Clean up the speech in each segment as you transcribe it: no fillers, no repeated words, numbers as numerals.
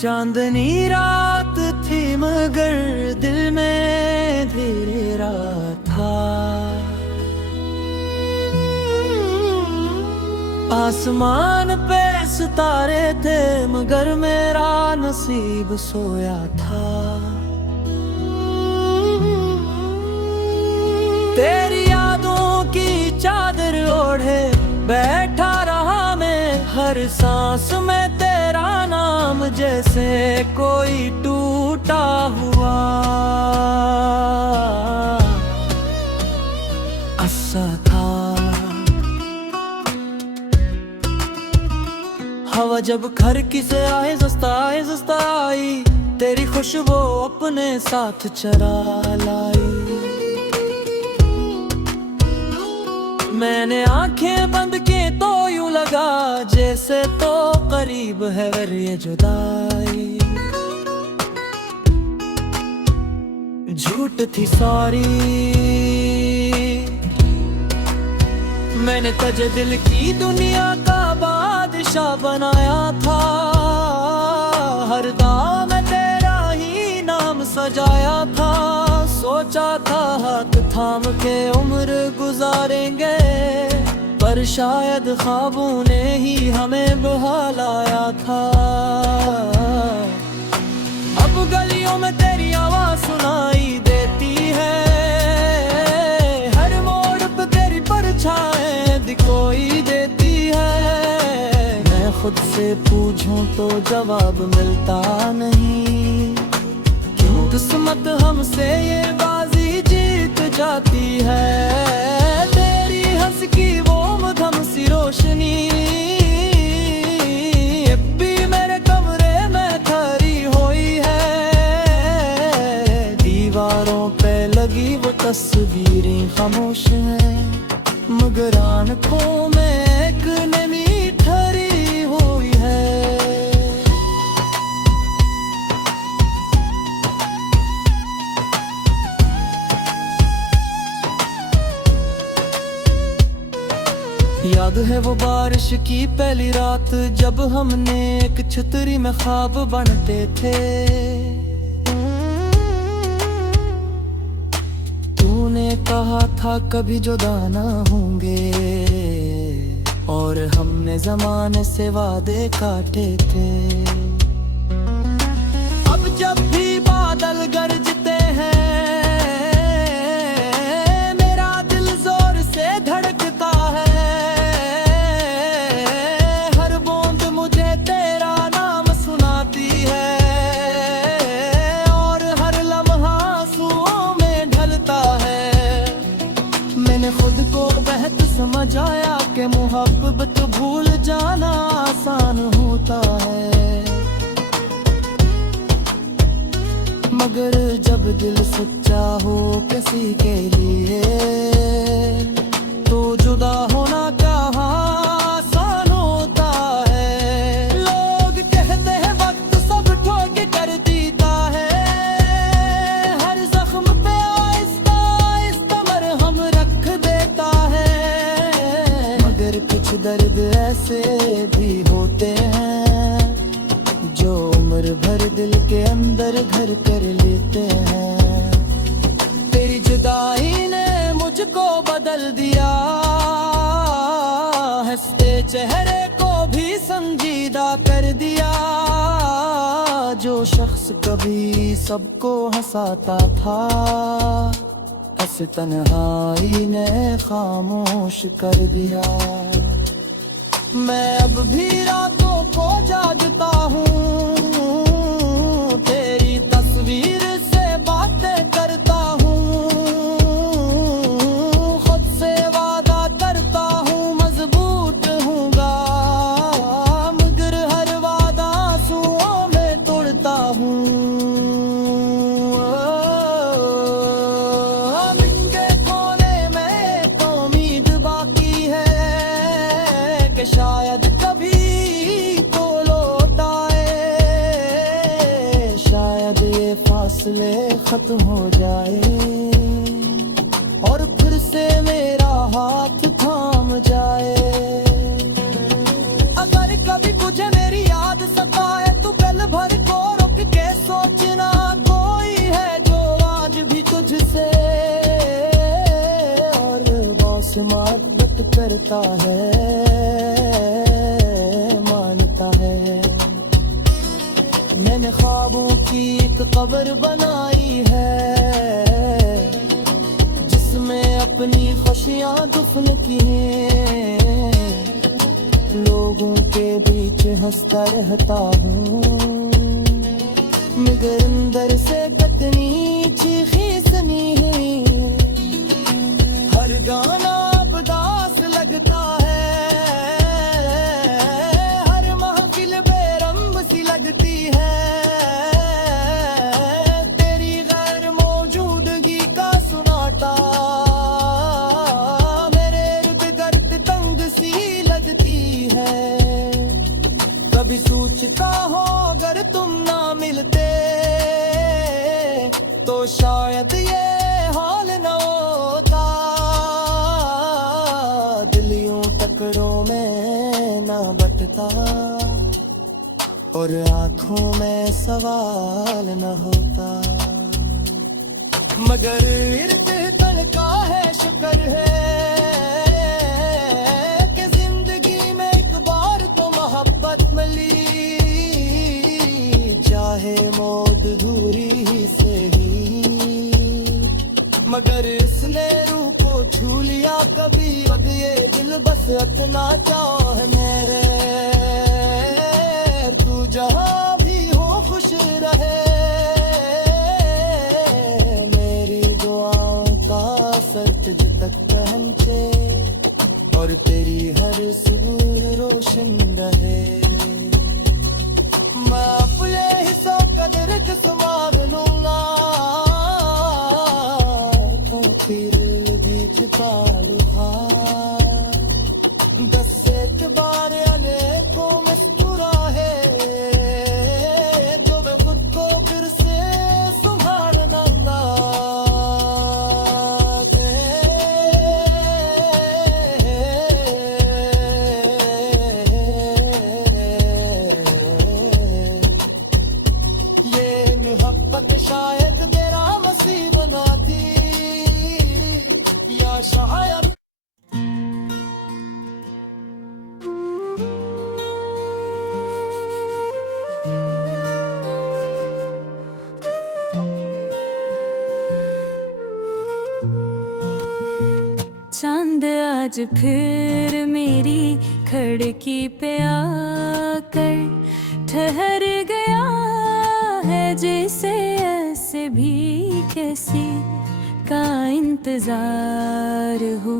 चांदनी रात थी मगर दिल में अंधेरा था। आसमान पे सितारे थे मगर मेरा नसीब सोया था। तेरी यादों की चादर ओढ़े बैठा रहा मैं, हर सांस में तेरा नाम जैसे कोई टूटा हुआ अस्सा था। हवा जब घर की से आए जस्ता आई, तेरी खुशबू अपने साथ चरा लाई। मैंने आंखें बंद की तो यूं लगा जैसे तो करीब है वर ये जुदाई। झूठ थी सारी, मैंने तुझे दिल की दुनिया का बादशाह बनाया था। हर दाम में तेरा ही नाम सजाया था। सोचा था हाथ थाम के उम्र गुजारेंगे, पर शायद ख्वाबों ने ही हमें बहलाया था। अब गलियों में तेरी आवाज सुनाई देती है, हर मोड़ पे तेरी परछाएं दिखोई देती है। मैं खुद से पूछूं तो जवाब मिलता नहीं, क्यों किस्मत हमसे ये बाजी जीत जाती है। तेरी हंस की वो मधम सी रोशनी अब भी मेरे कमरे में खड़ी हुई है। दीवारों पे लगी वो तस्वीरें खामोश हैं, मगर आँखों में एक नमी ठहरी हुई है। याद है वो बारिश की पहली रात, जब हमने एक छतरी में ख्वाब बनते थे। तूने कहा था कभी जुदा ना होंगे, और हमने जमाने से वादे काटे थे। अब जब भी बादल गरजते हैं मेरा दिल जोर से धड़कता है। खुद को बेहतर समझ आया कि मोहब्बत भूल जाना आसान होता है, मगर जब दिल सच्चा हो किसी के लिए तो जुदा होना कहाँ आसान होता है। लोग कहते हैं वक्त सब ठोक कर देता है, हर जख्म पे आहिस्ता आहिस्ता मरहम रख देता है। मगर कुछ दर्द ऐसे भी होते हैं जो उम्र भर दिल के अंदर घर कर लेते हैं। तेरी जुदाई ने मुझको बदल दिया, हंसते चेहरे को भी संजीदा कर दिया। जो शख्स कभी सबको हंसाता था, ऐसे तन्हाई ने खामोश कर दिया। मैं अब भी रातों को जागता हूँ, तेरी तस्वीर से बातें करता हूँ। खुद से वादा करता हूँ मजबूत हूँगा, मगर हर वादा आंसुओं में तोड़ता हूँ। मिंगे कोने में एक उम्मीद बाकी है कि शायद कभी को लौट आए, शायद ये फासले खत्म हो जाए और फिर से मेरा हाथ थाम जाए। अगर कभी तुझे मेरी याद सताए तो पल भर को मुझसे मोहब्बत करता है, मानता है। मैंने ख्वाबों की एक कब्र बनाई है, जिसमें अपनी खुशियां दफन की हैं। लोगों के बीच हंसता रहता हूँ, मगर अंदर से कितनी चीखी सनी है। हर गाना बदास लगता है, हर महफिल बेरंग सी लगती है। तेरी गैर मौजूदगी का सुनाटा मेरे इर्द गिर्द तंग सी लगती है। कभी सोचता हो अगर तुम ना मिलते तो शायद ये हाल न होता। दिल यूं टकरों में ना बटता और आंखों में सवाल न होता, मगर इर्द तलका है शुक्र है कि जिंदगी में एक बार तो मोहब्बत मिली। चाहे मौत दूरी ही से ही, मगर इसने रूह को छू लिया कभी। अब ये दिल बस इतना चाह मेरे, तू जहाँ भी हो खुश रहे। मेरी दुआओं का असर तुझ तक पहुंचे और तेरी हर सूर रोशन रहे। मैं अपने हिस्सा कदर संभाल लूंगा, तो फिर बीच पालूंगा। 10 एतबार अले को मुस्कुरा है, जो मैं खुद को फिर से संभालना शायद तेरा मसीह बनाती या शायद। चांद आज फिर मेरी खिड़की पे आकर ठहर गया है, जैसे ऐसे भी किसी का इंतजार हो।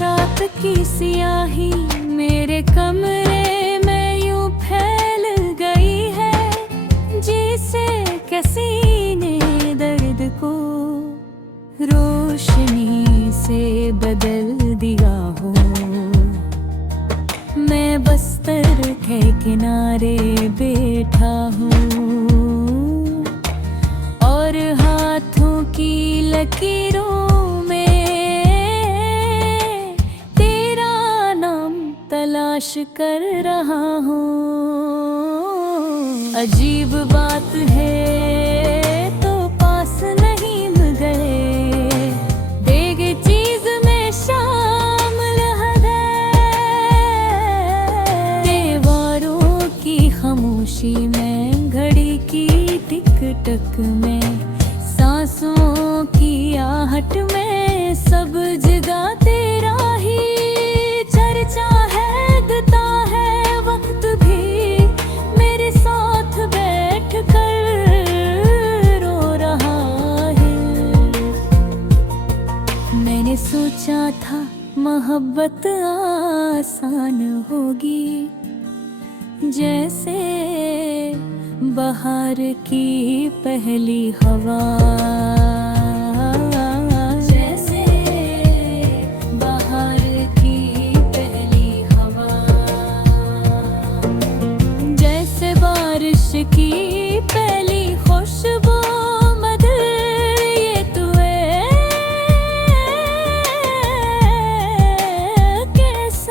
रात की सियाही मेरे कमरे में यूं फैल गई है, जिसे किसी ने दर्द को रोशनी से बदल दिया हो। मैं बस्तर के किनारे बैठा हूँ और हाथों की लकीरों में तेरा नाम तलाश कर रहा हूँ। अजीब बात है तो पास नहीं गए, देग चीज में शामिल है। दीवारों की खामोशी में, घड़ी की टिक टक में, सांसों की आहट में, सब जगह तेरा ही चर्चा है। देता है वक्त भी मेरे साथ बैठ कर रो रहा है। मैंने सोचा था मोहब्बत आसान होगी, जैसे बहार की पहली हवा। जैसे बहार की पहली हवा, जैसे बारिश की पहली खुशबू। मगर ये तू कैसा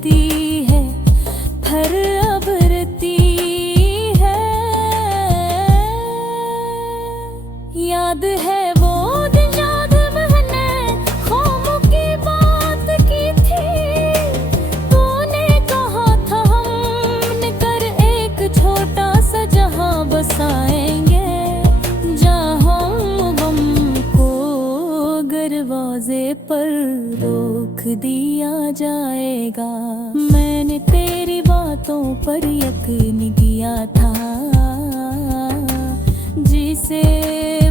चलती है, हर अबरती है। याद है वो दिन याद मैंने ख्वाबों की बात की थी। तूने कहा था हम मिलकर एक छोटा सा जहां बसाएंगे, जहां गम को दरवाजे पर रोक दिया जाएगा। मैंने तेरी बातों पर यकीन किया था, जिसे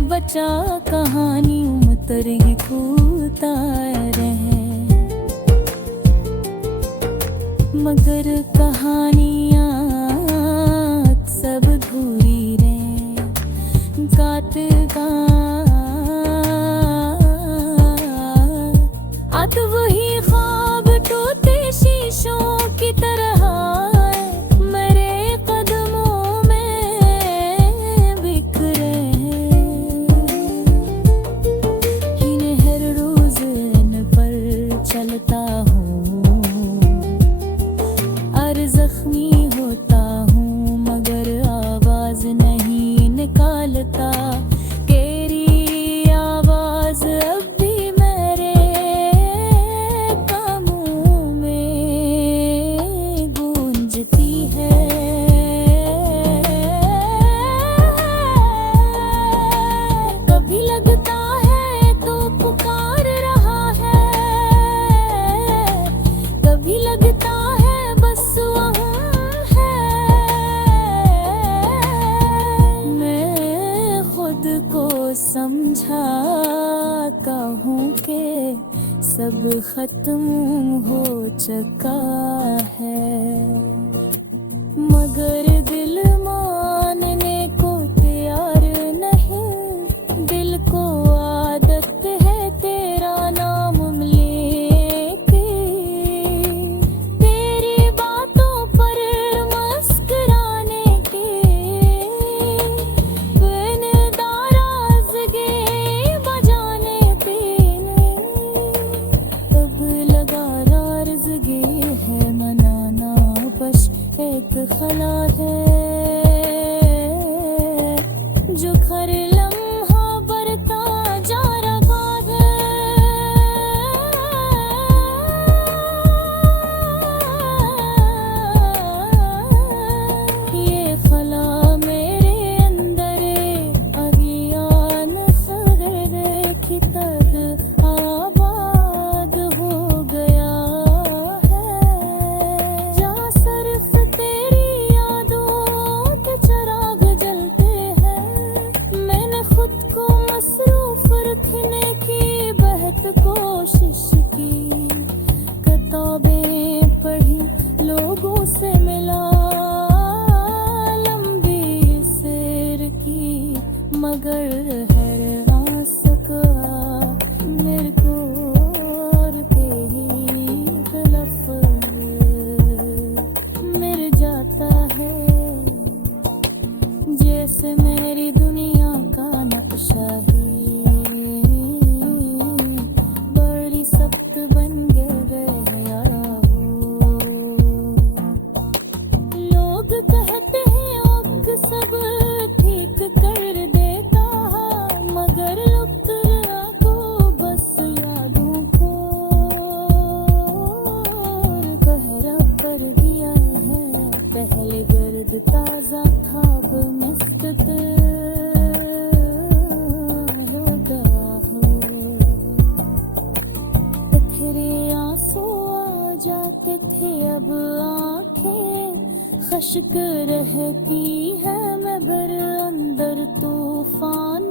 बचा कहानी उतर ही खूता रहे। मगर कहानियाँ सब अधूरी रहे, गाते आत वही ख्वाब टूटे शीशों की तरह मेरे कदमों में बिखरे हैं। इन्हें हर रोज इन पर चलता हूँ और जख्मी होता हूँ, मगर आवाज नहीं निकालता। तेरी आवाज अब भी मेरे कानों में गूंजती है। कभी लगता है तो पुकार रहा है, कभी लगता है बस वहाँ है। मैं खुद को समझाता हूँ कि सब खत्म हो चुका है, मगर दिल मानने को तैयार नहीं। दिल को आदत है तेरा नाम लेके, तेरी बातों पर मुस्कुराने के। मैंने नाराज़गी बजाने पीने, तब लगा नाराज़गी है मनाना बस एक खला है, जो हर लम्हा बढ़ता जा रहा है। ये खला मेरे अंदर अज्ञान सगर की तरह आबाद हो गया है। जा सिर्फ तेरी यादों के चिराग जलते हैं। मैंने खुद को मसरूफ रखने की बहुत कोशिश की, किताबें पढ़ी, लोगों से मिला, लंबी सैर की, मगर हर आंसू मेरे को और के ही गलफ मिल जाता है। जैसे मेरी दुनिया का नक्शा ही बड़ी सख्त बन गया हो। लोग कहते हैं अब सब ठीक कर देता, मगर लुत्फा को बस यादों को गहरा कर दिया है। पहले गर्द ताजा था अब मस्कत हो गया हो। तेरे आंसू आ जाते थे अब आंखें खश्क रहती है, मगर अंदर तूफान